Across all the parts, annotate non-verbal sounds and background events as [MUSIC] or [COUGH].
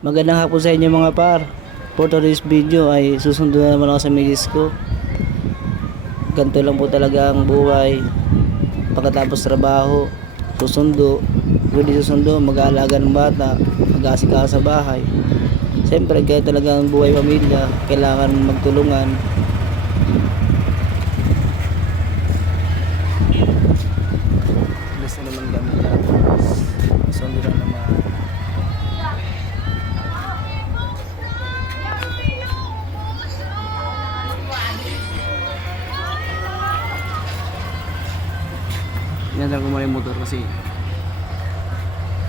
Magandang hapon sa inyo mga par. For today's video ay susundo na naman ako sa misis ko. Ganito lang po talaga ang buhay. Pagkatapos trabaho, susundo. Pwede susundo, mag-aalaga ng bata, mag-aasikaso sa bahay. Siyempre, kaya talaga ang buhay pamilya, kailangan magtulungan. Yan ko muna yung motor kasi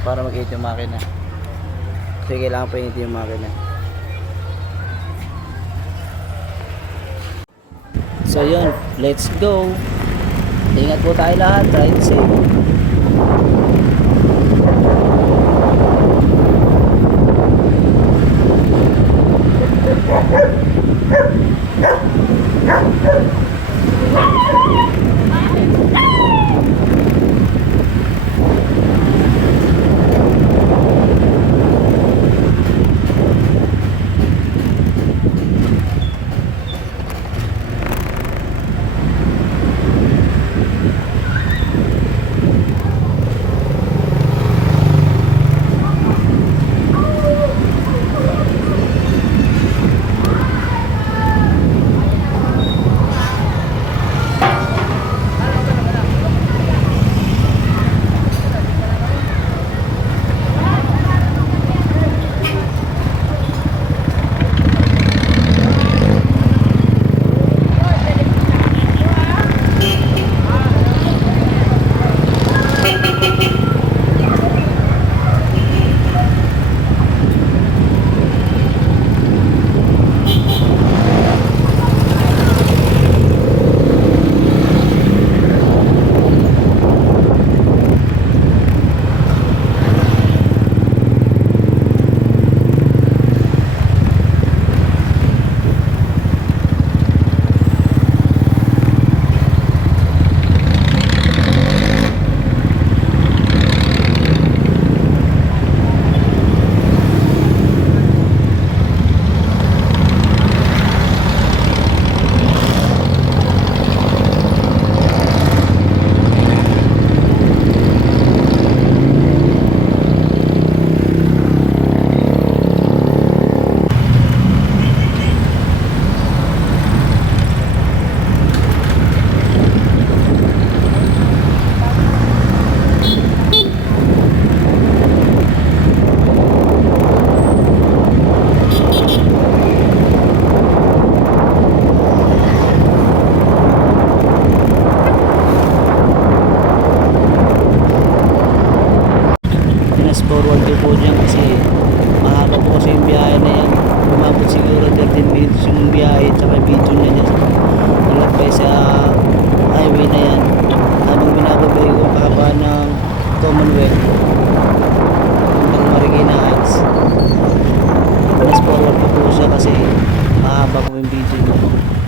para mag-init yung makina. Kasi kailangan pa init yung makina. So yun, let's go. Ingat po tayo lahat, ride safe. Po yung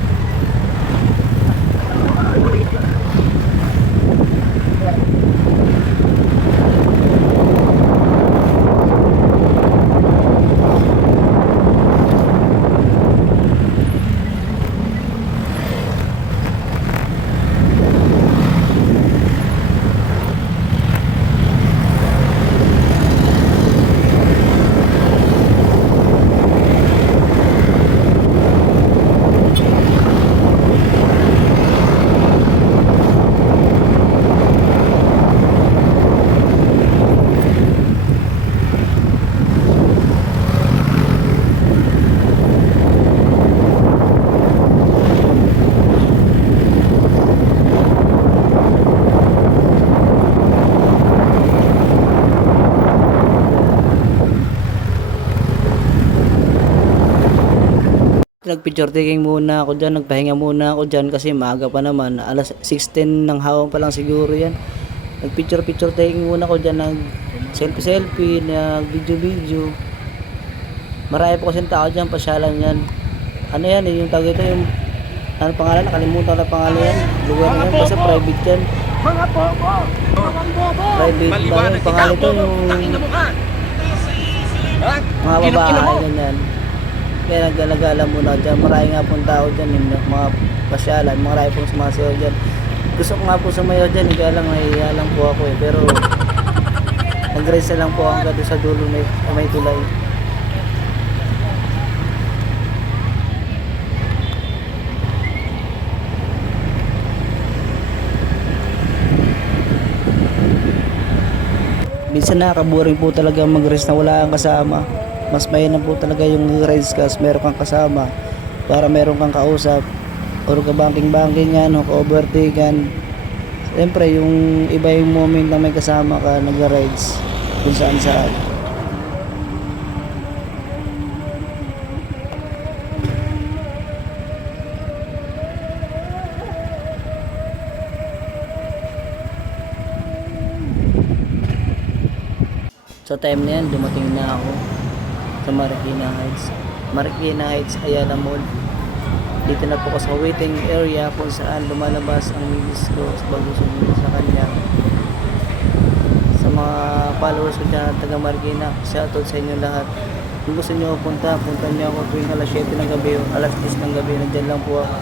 Nag-picture taking muna ako dyan, nagpahinga muna ako dyan kasi maaga pa naman. Alas 6.10 ng hawang pa lang siguro yan. Nag-picture picture taking muna ako dyan, nag selfie selfie, nag video video. Marami po kasi tao dyan, pasyalan yan. Ano yan eh, yung tawag ito, yung ano pangalan, nakalimutan na pangalan yan. Lugar na yan, basta private yan. Mga bobo! Mga bobo! Private ba yung pangalan ito, yung mga babae, ganyan. Kaya naggalagala muna dyan. Marami nga pong tao dyan, yung mga pasyalan, marami pong sumasayaw dyan. Gusto ko nga po sumayaw dyan, eh, kaya lang nahihiya lang po ako eh. Pero nag-raise na lang po hanggang sa dulo may, may tulay. minsan nakakaboring po talaga mag-rest na wala kang kasama. Mas mainam po talaga yung rest kasi meron kang kasama para meron kang kausap or ka-banking-banking yan o ka-overtaken. Siyempre, yung iba yung moment na may kasama ka nag-rides kung saan saan. Sa time na yan, dumating na ako sa Marikina Heights. Marikina Heights, Ayala Mall. Dito na po ako sa waiting area kung saan lumalabas ang milis ko bago sumunod sa kanya. Sa mga followers ko dyan taga Marikina, shoutout sa inyo lahat. Kung gusto nyo punta, punta nyo ako tuwing alas 7 ng gabi o alas 10 ng gabi. Nandyan lang po ako.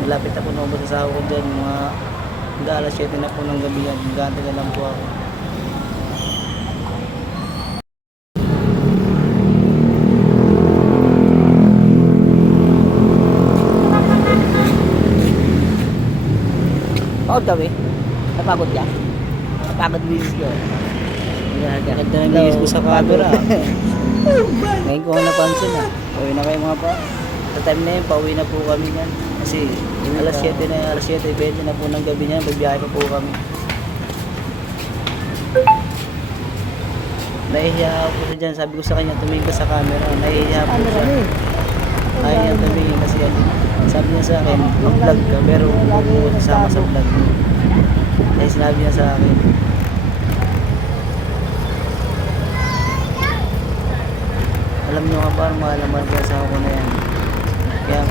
Malapit ako na sa ko dyan. Mga alas 7 na po ng gabi yan. Hanggang lang po ako. Pagod kami. Napagod ka. Napagod bisis ko. Ganda ng linis ko sa camera. [LAUGHS] Ngayon ko napansin ah. Uwi na kayo mga pa. Sa time na yun, pauwi na po kami yan. Kasi alas 7 na, alas 7, 20 na po ng gabi niyan, magbiyahe pa po kami. Nahihiya ako po siya dyan. Sabi ko sa kanya, tumingin ka sa camera. Nahihiya po siya. Ayaw tumingin kasi sabi niya sa akin, mag-vlog ka, pero mo kasama sa vlog mo. Kaya sinabi niya sa akin, alam niyo nga ba, mahal naman ko sa ako na yan. Kaya